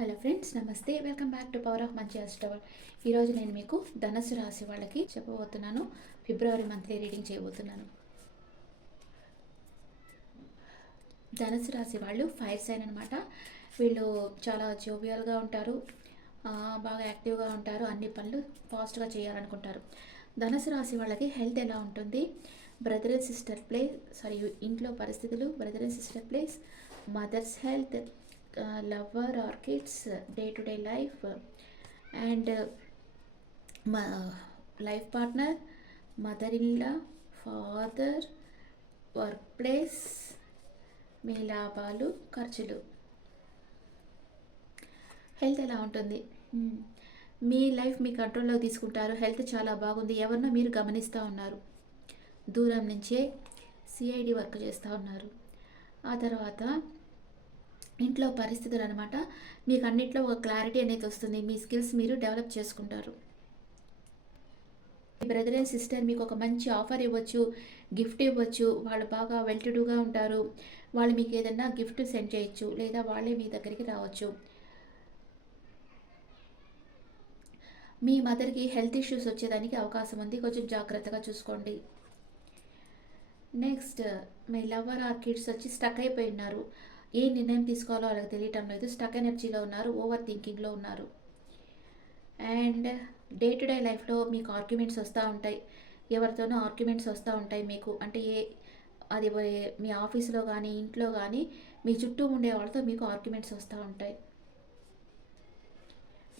Hello friends, నమస్తే. Welcome back to power of మంచి అస్ట్రవల్. ఈరోజు నేను మీకు ధనుసు రాశి వాళ్ళకి చెప్పబోతున్నాను. ఫిబ్రవరి మంత్లీ రీడింగ్ చేయబోతున్నాను. ధనుసు రాశి వాళ్ళు ఫైర్ సైన్ అనమాట. వీళ్ళు చాలా జోవియల్గా ఉంటారు, బాగా యాక్టివ్గా ఉంటారు, అన్ని పనులు ఫాస్ట్గా చేయాలనుకుంటారు. ధనుసు రాశి వాళ్ళకి హెల్త్ ఎలా ఉంటుంది? బ్రదర్ అండ్ సిస్టర్ ప్లేస్, ఇంట్లో పరిస్థితులు, brother and sister place, mother's health, lover or kids, day-to-day life, and life partner, mother-in-law, father, workplace, మీ లాభాలు, ఖర్చులు. హెల్త్ ఎలా ఉంటుంది? మీ లైఫ్ మీ కంట్రోల్లో తీసుకుంటారు. హెల్త్ చాలా బాగుంది. ఎవరినో మీరు గమనిస్తూ ఉన్నారు, దూరం నుంచే సిఐడి వర్క్ చేస్తూ ఉన్నారు. ఆ తర్వాత ఇంట్లో పరిస్థితులు అనమాట. మీకు అన్నిట్లో ఒక క్లారిటీ అనేది వస్తుంది. మీ స్కిల్స్ మీరు డెవలప్ చేసుకుంటారు. మీ బ్రదర్ అండ్ సిస్టర్ మీకు ఒక మంచి ఆఫర్ ఇవ్వచ్చు, గిఫ్ట్ ఇవ్వచ్చు. వాళ్ళు బాగా వెల్ టు డూగా ఉంటారు. వాళ్ళు మీకు ఏదైనా గిఫ్ట్ సెండ్ చేయొచ్చు, లేదా వాళ్ళే మీ దగ్గరికి రావచ్చు. మీ మదర్కి హెల్త్ ఇష్యూస్ వచ్చేదానికి అవకాశం ఉంది, కొంచెం జాగ్రత్తగా చూసుకోండి. Next, me lover are kids వచ్చి స్టక్ అయిపోయి ఉన్నారు. ఏ నిర్ణయం తీసుకోవాలో వాళ్ళకి తెలియటం లేదు. స్టక్ ఎనర్జీలో ఉన్నారు, ఓవర్ థింకింగ్లో ఉన్నారు. అండ్ డే టు డే లైఫ్లో మీకు ఆర్గ్యుమెంట్స్ వస్తూ ఉంటాయి. ఎవరితోనో ఆర్గ్యుమెంట్స్ వస్తూ ఉంటాయి మీకు. అంటే అది మీ ఆఫీస్లో కానీ, ఇంట్లో కానీ, మీ చుట్టూ ఉండే వాళ్ళతో మీకు ఆర్గ్యుమెంట్స్ వస్తూ ఉంటాయి.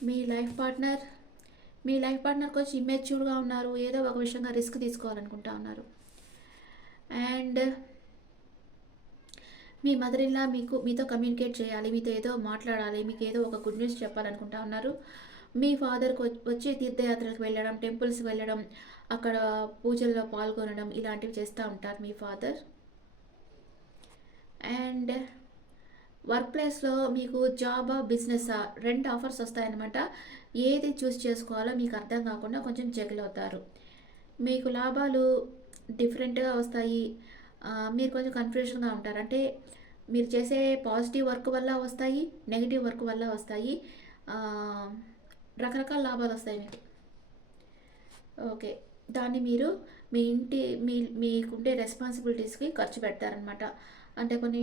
మీ లైఫ్ పార్ట్నర్ కొంచెం ఇమ్మెచ్యూర్గా ఉన్నారు. ఏదో ఒక విషయంగా రిస్క్ తీసుకోవాలనుకుంటా ఉన్నారు. And me mother in law మీతో కమ్యూనికేట్ చేయాలి, మీతో ఏదో మాట్లాడాలి, మీకు ఏదో ఒక గుడ్ న్యూస్ చెప్పాలనుకుంటా ఉన్నారు. మీ ఫాదర్కి వచ్చి తీర్థయాత్రలకు వెళ్ళడం, టెంపుల్స్కి వెళ్ళడం, అక్కడ పూజల్లో పాల్గొనడం, ఇలాంటివి చేస్తూ ఉంటారు మీ ఫాదర్. అండ్ వర్క్ ప్లేస్లో మీకు జాబా, బిజినెస్సా, రెండు ఆఫర్స్ వస్తాయన్నమాట. ఏది చూస్ చేసుకోవాలో మీకు అర్థం కాకుండా కొంచెం జగిల్ అవుతారు. మీకు లాభాలు డిఫరెంట్గా వస్తాయి. మీరు కొంచెం కన్ఫ్యూజన్గా ఉంటారు. అంటే మీరు చేసే పాజిటివ్ వర్క్ వల్ల వస్తాయి, నెగిటివ్ వర్క్ వల్ల వస్తాయి. రకరకాల లాభాలు వస్తాయి మీకు. ఓకే, దాన్ని మీరు మీ మీకుండే రెస్పాన్సిబిలిటీస్కి ఖర్చు పెడతారనమాట. అంటే కొన్ని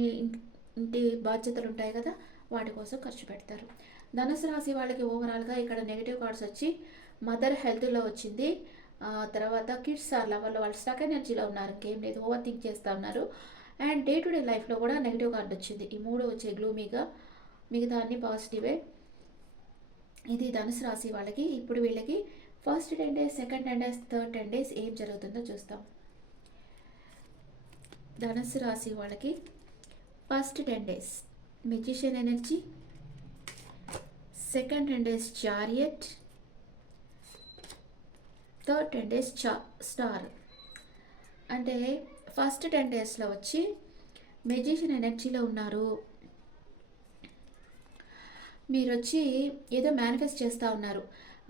ఇంటి బాధ్యతలు ఉంటాయి కదా, వాటి కోసం ఖర్చు పెడతారు. ధనుసు రాశి వాళ్ళకి ఓవరాల్గా ఇక్కడ నెగిటివ్ కార్డ్స్ వచ్చి మదర్ హెల్త్లో వచ్చింది. తర్వాత కిడ్స్ ఆర్ లెవెల్లో వాళ్ళు స్టక్ ఎనర్జీలో ఉన్నారు, ఇంకేం లేదు, ఓవర్ థింక్ చేస్తూ ఉన్నారు. అండ్ డే టు డే లైఫ్లో కూడా నెగిటివ్ కార్డ్ వచ్చింది. ఈ మూడు వచ్చే గ్లూమీగా, మిగతా అన్ని పాజిటివే. ఇది ధనుసు రాశి వాళ్ళకి. ఇప్పుడు వీళ్ళకి first 10 days, second 10 days, third 10 days ఏం జరుగుతుందో చూస్తాం. ధనుసు రాశి వాళ్ళకి first 10 days magician energy, second 10 days chariot, third 10 days star. అంటే ఫస్ట్ 10 daysలో వచ్చి మెజిషియన్ ఎనర్జీలో ఉన్నారు. మీరు వచ్చి ఏదో మేనిఫెస్ట్ చేస్తూ ఉన్నారు.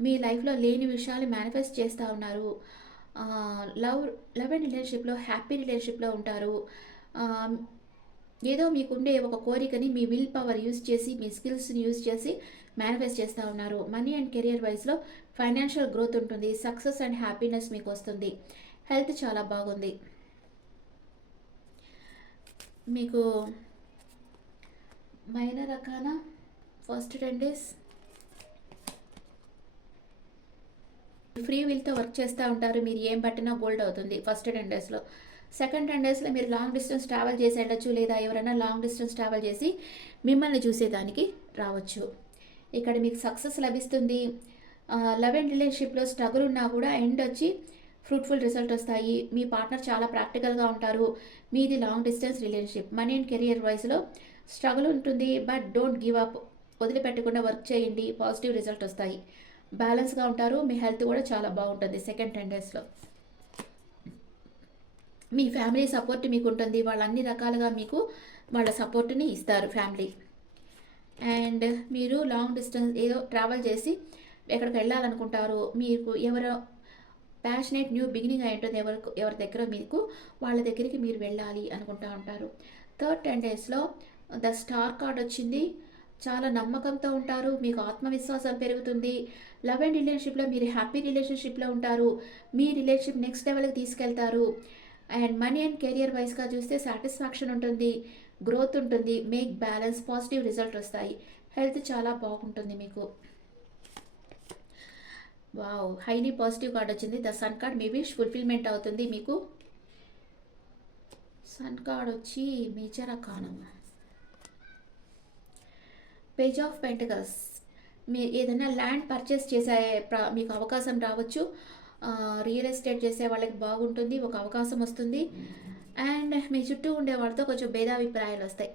మీ లైఫ్లో లేని విషయాలు మేనిఫెస్ట్ చేస్తూ ఉన్నారు. లవ్ అండ్ రిలేషన్షిప్లో, హ్యాపీ రిలేషన్షిప్లో ఉంటారు. ఏదో మీకుండే ఒక కోరికని మీ విల్ పవర్ యూజ్ చేసి, మీ స్కిల్స్ని యూజ్ చేసి మేనిఫెస్ట్ చేస్తూ ఉన్నారు. మనీ అండ్ కెరియర్ వైజ్లో ఫైనాన్షియల్ గ్రోత్ ఉంటుంది. సక్సెస్ అండ్ హ్యాపీనెస్ మీకు వస్తుంది. హెల్త్ చాలా బాగుంది. మీకు మైనర్ రకాన ఫస్ట్ 10 days ఫ్రీ విల్తో వర్క్ చేస్తూ ఉంటారు. మీరు ఏం పట్టినా గోల్డ్ అవుతుంది ఫస్ట్ 10 daysలో. సెకండ్ 10 daysలో మీరు లాంగ్ డిస్టెన్స్ ట్రావెల్ చేసి వెళ్ళచ్చు, లేదా ఎవరైనా లాంగ్ డిస్టెన్స్ ట్రావెల్ చేసి మిమ్మల్ని చూసేదానికి రావచ్చు. ఇక్కడ మీకు సక్సెస్ లభిస్తుంది. లవ్ అండ్ రిలేషన్షిప్లో స్ట్రగుల్ ఉన్నా కూడా ఎండ్ వచ్చి ఫ్రూట్ఫుల్ రిజల్ట్ వస్తాయి. మీ పార్ట్నర్ చాలా ప్రాక్టికల్గా ఉంటారు. మీది long distance relationship. Money and career వైజ్లో స్ట్రగుల్ ఉంటుంది, బట్ డోంట్ గివ్ అప్. వదిలిపెట్టకుండా వర్క్ చేయండి, పాజిటివ్ రిజల్ట్ వస్తాయి. బ్యాలెన్స్గా ఉంటారు. మీ హెల్త్ కూడా చాలా బాగుంటుంది సెకండ్ 10 daysలో. మీ ఫ్యామిలీ సపోర్ట్ మీకు ఉంటుంది. వాళ్ళు అన్ని రకాలుగా మీకు వాళ్ళ సపోర్ట్ని ఇస్తారు ఫ్యామిలీ. అండ్ మీరు లాంగ్ డిస్టెన్స్ ఏదో ట్రావెల్ చేసి ఎక్కడికి వెళ్ళాలనుకుంటారు. మీకు ఎవరో ప్యాషనేట్ న్యూ బిగినింగ్ అయి ఉంటుంది. ఎవరి దగ్గర మీకు వాళ్ళ దగ్గరికి మీరు వెళ్ళాలి అనుకుంటూ ఉంటారు. థర్డ్ 10 daysలో ద స్టార్ కార్డ్ వచ్చింది. చాలా నమ్మకంతో ఉంటారు. మీకు ఆత్మవిశ్వాసం పెరుగుతుంది. లవ్ అండ్ రిలేషన్‌షిప్‌లో మీరు హ్యాపీ రిలేషన్‌షిప్‌లో ఉంటారు. మీ రిలేషన్‌షిప్ నెక్స్ట్ లెవెల్‌కి తీసుకెళ్తారు. అండ్ మనీ అండ్ కెరియర్ వైస్‌గా చూస్తే సాటిస్ఫాక్షన్ ఉంటుంది. గ్రోత్ ఉంటుంది. మేక్ బ్యాలెన్స్ పాజిటివ్ రిజల్ట్ వస్తాయి. హెల్త్ చాలా బాగుంటుంది మీకు. వావ్! హైలీ పాజిటివ్ కార్డ్ వచ్చింది. ద సన్ కార్డ్ మీ విష్ ఫుల్‌ఫిల్‌మెంట్ అవుతుంది మీకు. సన్ కార్డ్ వచ్చి major arcana. Page of pentacles. మీరు ఏదైనా ల్యాండ్ పర్చేస్ చేసే మీకు అవకాశం రావచ్చు. రియల్ ఎస్టేట్ చేసే వాళ్ళకి బాగుంటుంది. ఒక అవకాశం వస్తుంది. అండ్ మీ చుట్టూ ఉండే వాళ్ళతో కొంచెం భేదాభిప్రాయాలు వస్తాయి.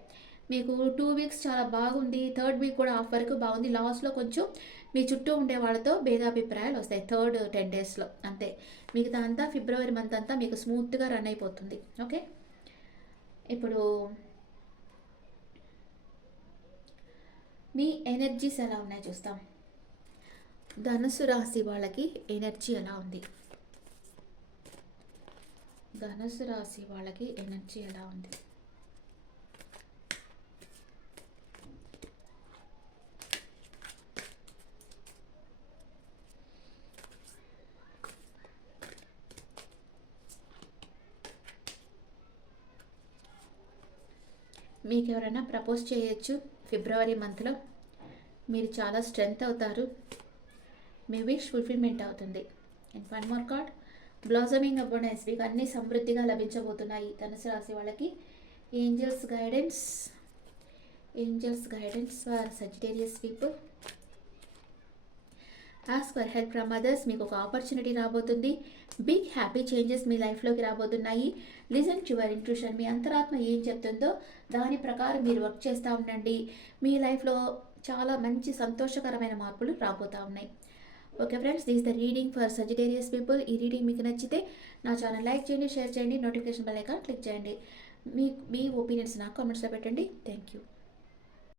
మీకు 2 వీక్స్ చాలా బాగుంది. థర్డ్ వీక్ కూడా హాఫ్ వరకు బాగుంది. లాస్ట్‌లో కొంచెం మీ చుట్టూ ఉండే వాళ్ళతో భేదాభిప్రాయాలు వస్తాయి. థర్డ్ 10 డేస్‌లో అంతే. మిగతా అంతా ఫిబ్రవరి మంత్ అంతా మీకు స్మూత్‌గా రన్ అయిపోతుంది. ఓకే. ఇప్పుడు మీ ఎనర్జీస్ ఎలా ఉన్నాయో చూస్తాం. ధనుసు రాశి వాళ్ళకి ఎనర్జీ ఎలా ఉంది? ధనుసు రాశి వాళ్ళకి ఎనర్జీ ఎలా ఉంది? మీకు ఎవరైనా ప్రపోజ్ చేయొచ్చు ఫిబ్రవరి మంత్లో. మీరు చాలా స్ట్రెంగ్త్ అవుతారు. మీ విష్ ఫుల్ఫిల్మెంట్ అవుతుంది. And one more card, blossoming abundance. మీకు అన్ని సమృద్ధిగా లభించబోతున్నాయి ధనుసు రాశి వాళ్ళకి. Angels guidance. Angels guidance for Sagittarius people. Ask for help from others. మీకు ఒక ఆపర్చునిటీ రాబోతుంది. బిగ్ హ్యాపీ చేంజెస్ మీ లైఫ్లోకి రాబోతున్నాయి. Listen to your intuition. మీ అంతరాత్మ ఏం చెప్తుందో దాని ప్రకారం మీరు వర్క్ చేస్తూ ఉండండి. మీ లైఫ్లో చాలా మంచి సంతోషకరమైన మార్పులు రాబోతూ ఉన్నాయి. Okay friends, this the reading for Sagittarius people. ఈ రీడింగ్ మీకు నచ్చితే నా ఛానల్ లైక్ చేయండి, షేర్ చేయండి, నోటిఫికేషన్ బెల్ ఐకాన్ క్లిక్ చేయండి. మీ ఒపీనియన్స్ నాకు కామెంట్స్లో పెట్టండి. Thank you.